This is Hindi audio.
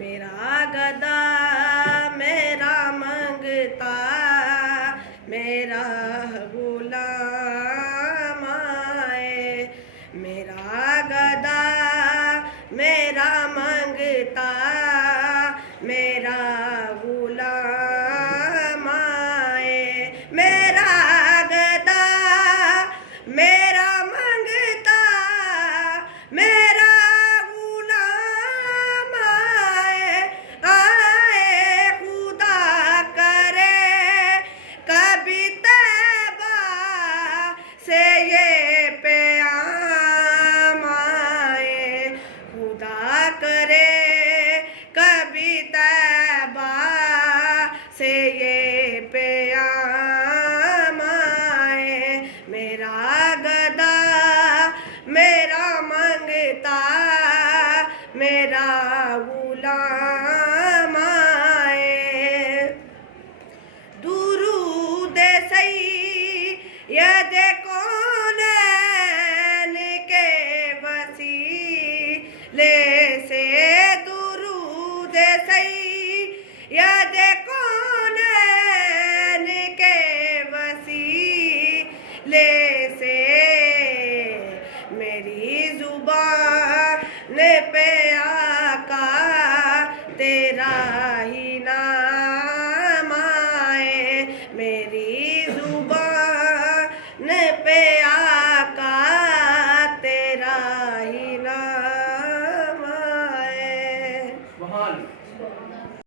मेरा गदा मेरा मंगता मेरा गुलाम आए। मेरा गदा मेरा मंगता मेरा गुलाम आए। मेरा गदा मेरा मंगता मेरा गुलाम आए। आए खुदा करे कभी तैबा से ये प्याम आए। खुदा करे कभी तैबा से ये प्याम आए। मेरा गदा मेरा मंगता मेरा गुलाम आए। दुरूद सैयद कौनैन के वसीले से दुरूद सैयद कौनैन के वसीले से मेरी जुबान पे आका तेरा ही नाम आए। मेरी